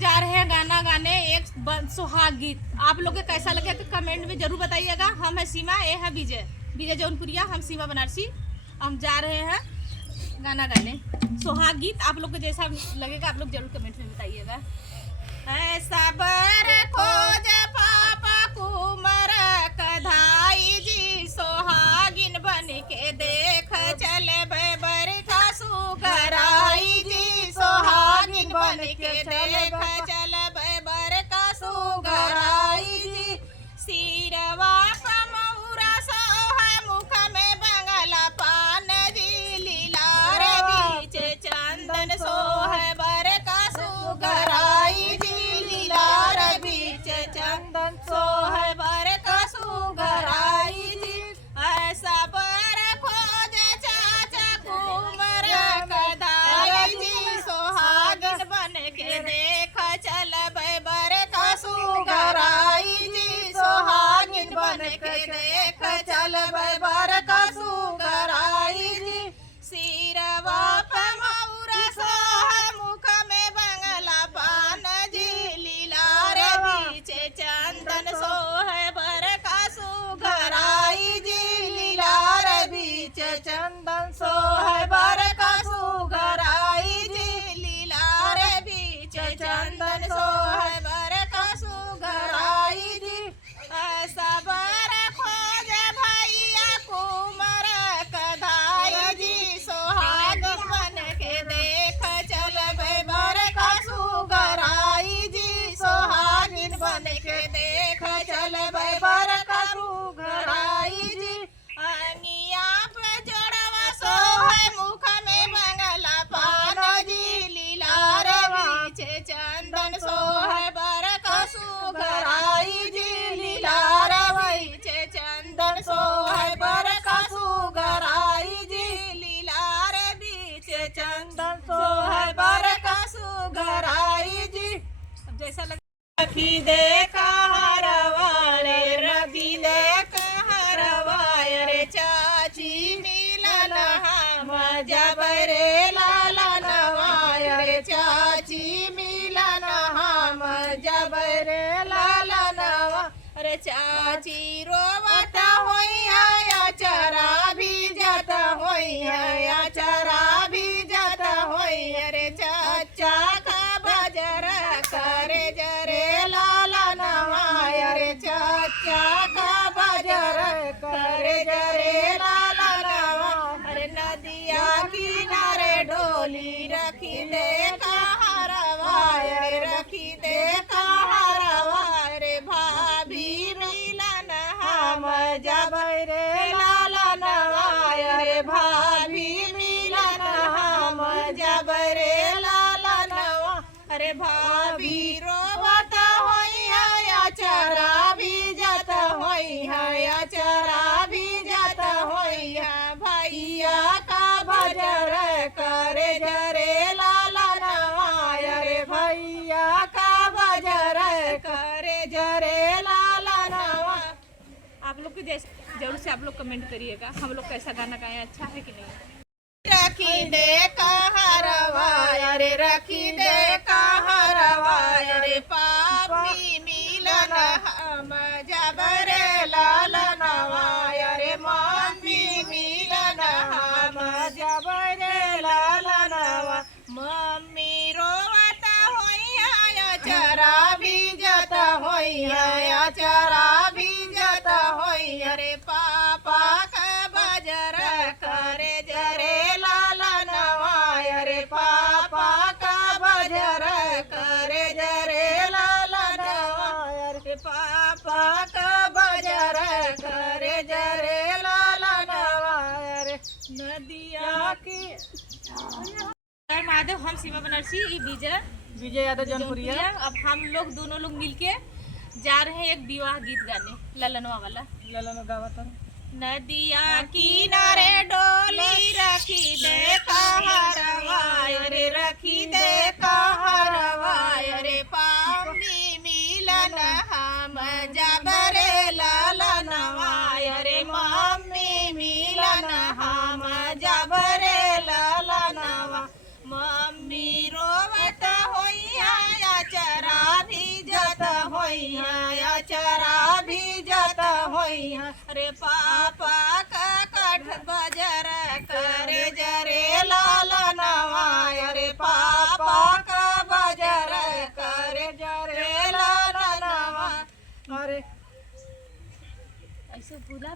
जा रहे हैं गाना गाने एक सुहाग गीत। आप लोग के कैसा लगे तो कमेंट में जरूर बताइएगा। हम है सीमा, ये है विजय, विजय जौनपुरिया, हम सीमा बनारसी। हम जा रहे हैं गाना गाने सुहाग गीत। आप लोग को जैसा लगेगा आप लोग जरूर कमेंट में बताइएगा। ऐसा बर खोज पापा कुमर कधाई जी, सोहागिन बन के देख चले बर का सुगराई जी, सोहागिन बन के देख चल बर का सुगराई जी। सिरवा पमौरा सोह मुख में बंगला पान जी, लीलार बीच चंदन सोह बर का सुगराई जी, लीलार बीच चंदन सोह बर का सुगराई जी। ऐसा बर खोज चाचा कुमर कधाई जी, सोहागिन बन के देख चल बर का सुगराई जी, सोहागिन बन के देख चल बर का सुगराई जी। सिरवा पमौरा सोह मुख में बंगला पान जी, लीलार बीच चंदन सोह बर का सुगराई जी, लीलार बीच चंदन सोह बर का सुगराई जी, लीलार बीच चंदन सोह बर का सुगराई जी। ऐसा बर खोज भैया कुमर कधाई जी, सोहागिन बन के देख चल बर का सुगराई जी, सोहागिन बन के देख चल बर का सुगराई जी। अनिया पे जोड़वा सोह मुख में बंगला पान जी, लीलार बीच चंदन सोह बर का सुगराई जी, लीलार बीच चंदन सोह बर का सुगराई जी, लीलार बीच चंदन सोह बर का सुगराई जी। अब जैसा लगे रखी देखा हरवाले, रखी देखा हरवाले, चाची मिलन हम जब रे लाला नवाय, चाची मिलन हम जब रे लाला नवा। अरे चाची रोवता होई या चरा भी जाता होई या चरा भी जाता होई। अरे चाचा का बजर करे जरे लाला नवाय, अरे चाचा का बजर करे जरे लाला नवा। अरे नदिया किनारे डोली रखी दे हरवाय, रखी दे हरवाय। रे भाभी मिलन हम जब रे लाला नवाय, रे भाभी मिलन हम जब रे लाला नवा। अरे भाभी रोवता होई या चरा भी जाता होई या चरा भी जाता होई। भैया का बजर करे जरे लाला नवाय, रे भैया का बजर करे जरे लाला नवा। आप लोग की जरूर से आप लोग कमेंट करिएगा हम लोग कैसा गाना गाए, अच्छा है कि नहीं। रखी दे हरवाय, रे रखी दे हरवाय, रे पापी मिलन हम जब रे लाला नवाय, रे मम्मी मिलन हम जब रे लाला नवा। मम्मी रोवता होई या चरा भी जाता होई या चरा भी जाता होई। अरे पापा का बजर करे जरे लाला नवाय, रे पापा का बजर करे जरे लाला नवाय, रे पापा का बजर करे जरे लाला नवाय। रे नदिया की महादेव, हम सीमा बनारसी, विजय, विजय यादव जौनपुरिया। अब हम लोग दोनों लोग मिलके जा रहे हैं एक विवाह गीत गाने, ललनवा वाला। ललन गावत नदिया किनारे डोली रखी दे हरवाय, रे रखी दे हरवाय। रे पामी मिलन हम जब रे लाला नवाय, रे मम्मी मिलन हम जब रे लाला नवा। मम्मी रोवत होई या अचरा भीजत होई है। अरे पापा का कठ बजर करे जरे लाला नवा, अरे पापा का बजर करे जरे लाला नवा। अरे ऐसे बुला